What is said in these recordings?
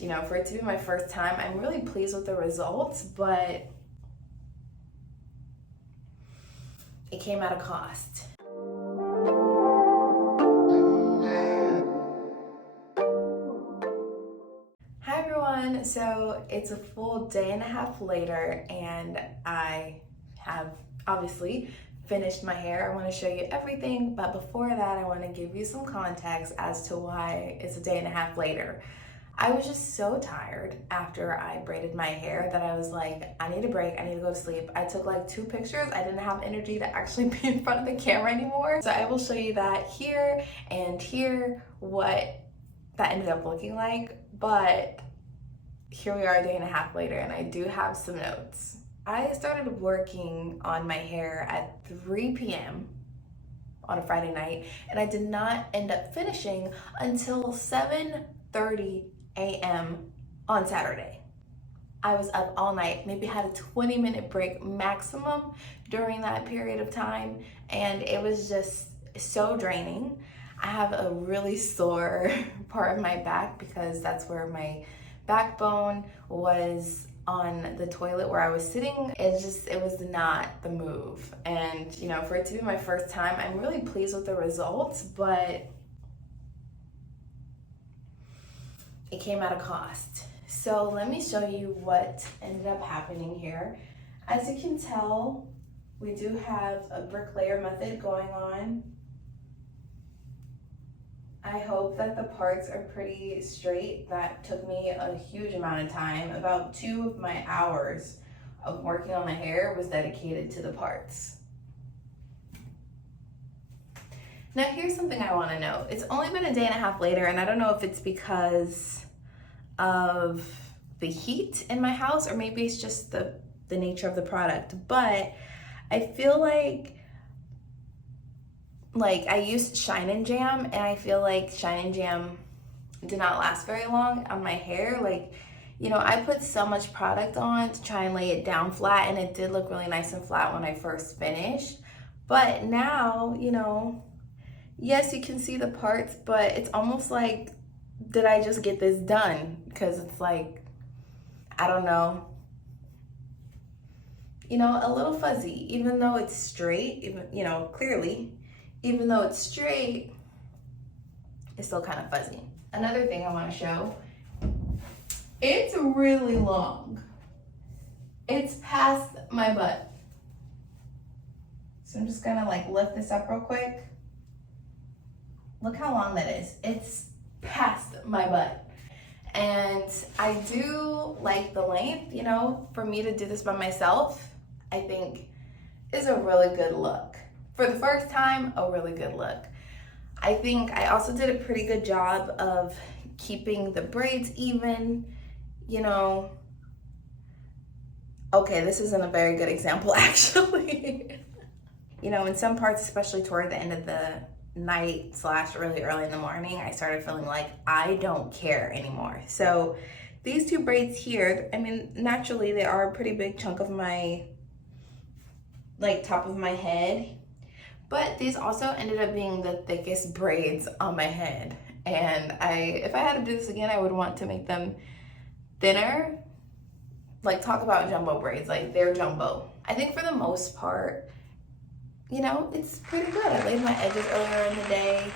You know, for it to be my first time, I'm really pleased with the results, but it came at a cost. Hi everyone, so it's a full day and a half later and I have obviously finished my hair. I want to show you everything, but before that I want to give you some context as to why it's a day and a half later. I was just so tired after I braided my hair that I was like, I need a break, I need to go to sleep. I took like 2 pictures. I didn't have energy to actually be in front of the camera anymore. So I will show you that here and here, what that ended up looking like. But here we are a day and a half later and I do have some notes. I started working on my hair at 3 p.m. on a Friday night and I did not end up finishing until 7:30 a.m. on Saturday. I was up all night, maybe had a 20-minute break maximum during that period of time, and it was just so draining. I have a really sore part of my back because that's where my backbone was on the toilet where I was sitting. It was not the move. And you know, for it to be my first time, I'm really pleased with the results, but it came at a cost. So let me show you what ended up happening here. As you can tell, we do have a bricklayer method going on. I hope that the parts are pretty straight. That took me a huge amount of time. About 2 of my hours of working on my hair was dedicated to the parts. Now here's something I want to know. It's only been a day and a half later, and I don't know if it's because of the heat in my house or maybe it's just the nature of the product, but I feel like I used Shine and Jam, and I feel like Shine and Jam did not last very long on my hair. Like, you know, I put so much product on to try and lay it down flat, and it did look really nice and flat when I first finished. But now, you know, yes, you can see the parts, but it's almost like, did I just get this done? Because it's like, I don't know, you know, a little fuzzy, even though it's straight, even, you know, clearly, even though it's straight, it's still kind of fuzzy. Another thing I want to show, it's really long. It's past my butt. So I'm just gonna like lift this up real quick. Look how long that is. It's past my butt. And I do like the length, you know, for me to do this by myself, I think is a really good look. For the first time, a really good look. I think I also did a pretty good job of keeping the braids even, you know. Okay, this isn't a very good example actually. You know, in some parts, especially toward the end of the night / really early in the morning, I started feeling like I don't care anymore. So these 2 braids here, I mean, naturally they are a pretty big chunk of my, like, top of my head, but these also ended up being the thickest braids on my head. And if I had to do this again, I would want to make them thinner. Like, talk about jumbo braids, like they're jumbo. I think for the most part, you know, it's pretty good. I laid my edges earlier in the day.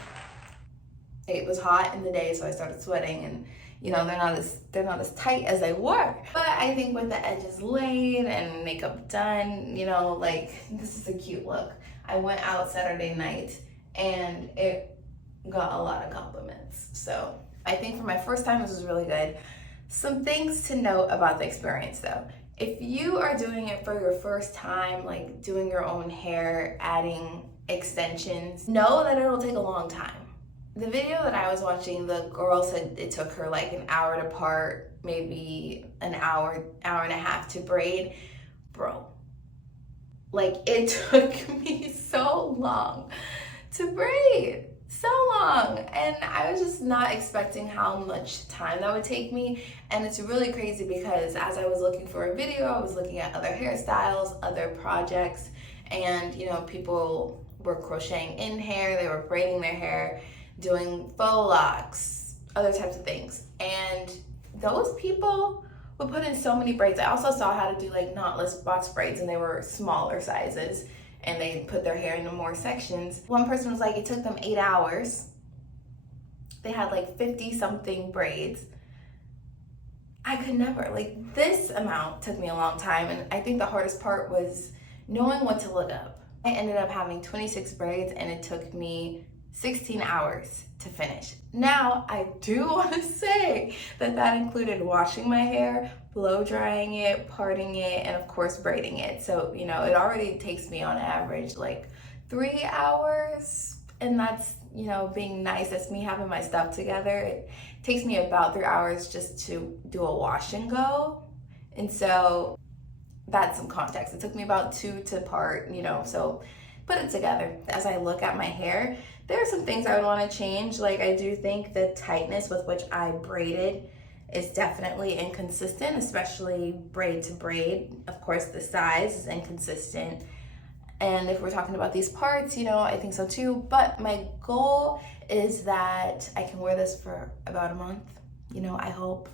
It was hot in the day, so I started sweating, and you know, they're not as tight as they were. But I think with the edges laid and makeup done, you know, like, this is a cute look. I went out Saturday night and it got a lot of compliments. So I think for my first time, this was really good. Some things to note about the experience though. If you are doing it for your first time, like doing your own hair, adding extensions, know that it'll take a long time. The video that I was watching, the girl said it took her like an hour to part, maybe an hour and a half to braid. Bro, like, it took me so long to braid. So long, and I was just not expecting how much time that would take me. And it's really crazy because as I was looking for a video, I was looking at other hairstyles, other projects, and you know, people were crocheting in hair, they were braiding their hair, doing faux locks, other types of things. And those people would put in so many braids. I also saw how to do like knotless box braids, and they were smaller sizes, and they put their hair into more sections. One person was like, it took them 8 hours. They had like 50 something braids. I could never, like this amount took me a long time, and I think the hardest part was knowing what to look up. I ended up having 26 braids, and it took me 16 hours to finish. Now, I do want to say that that included washing my hair, blow drying it, parting it, and of course braiding it. So, you know, it already takes me on average like 3 hours, and that's, you know, being nice. That's me having my stuff together. It takes me about 3 hours just to do a wash and go. And so that's some context. It took me about 2 to part, you know, so put it together. As I look at my hair, there are some things I would want to change. Like, I do think the tightness with which I braided is definitely inconsistent, especially braid to braid. Of course, the size is inconsistent. And if we're talking about these parts, you know, I think so too. But my goal is that I can wear this for about a month, you know, I hope.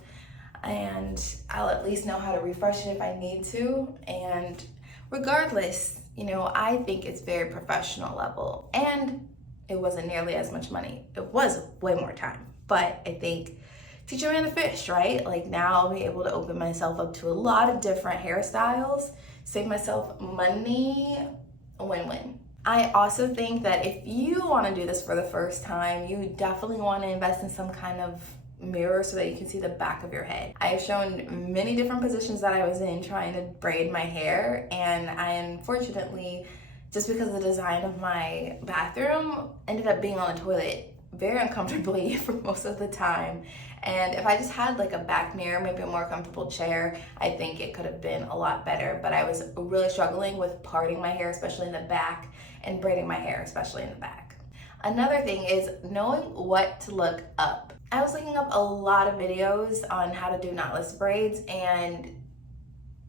And I'll at least know how to refresh it if I need to. And regardless, you know, I think it's very professional level. And it wasn't nearly as much money. It was way more time. But I think teach a man to fish, right? Like, now I'll be able to open myself up to a lot of different hairstyles, save myself money, a win-win. I also think that if you want to do this for the first time, you definitely want to invest in some kind of mirror so that you can see the back of your head. I have shown many different positions that I was in trying to braid my hair, and I unfortunately, just because of the design of my bathroom, ended up being on the toilet very uncomfortably for most of the time. And if I just had like a back mirror, maybe a more comfortable chair, I think it could have been a lot better. But I was really struggling with parting my hair, especially in the back, and braiding my hair, especially in the back. Another thing is knowing what to look up. I was looking up a lot of videos on how to do knotless braids, and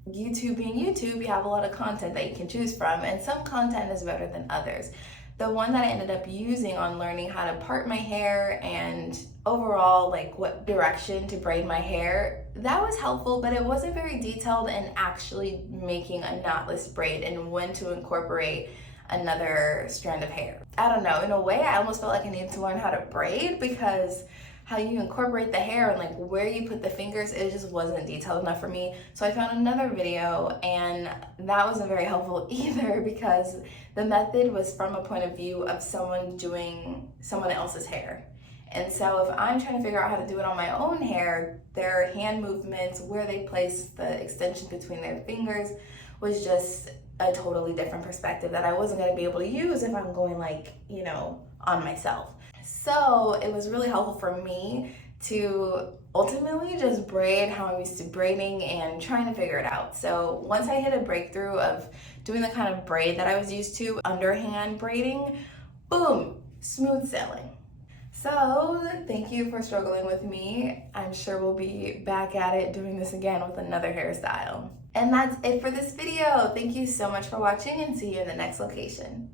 YouTube being YouTube, you have a lot of content that you can choose from, and some content is better than others. The one that I ended up using on learning how to part my hair and overall like what direction to braid my hair, that was helpful, but it wasn't very detailed in actually making a knotless braid and when to incorporate another strand of hair. I don't know, in a way I almost felt like I needed to learn how to braid, because how you incorporate the hair and like where you put the fingers, it just wasn't detailed enough for me. So I found another video, and that wasn't very helpful either, because the method was from a point of view of someone doing someone else's hair. And so if I'm trying to figure out how to do it on my own hair, their hand movements, where they place the extension between their fingers, was just a totally different perspective that I wasn't going to be able to use if I'm going like, you know, on myself. So it was really helpful for me to ultimately just braid how I'm used to braiding and trying to figure it out. So once I hit a breakthrough of doing the kind of braid that I was used to, underhand braiding, boom, smooth sailing. So thank you for struggling with me. I'm sure we'll be back at it doing this again with another hairstyle. And that's it for this video. Thank you so much for watching, and see you in the next location.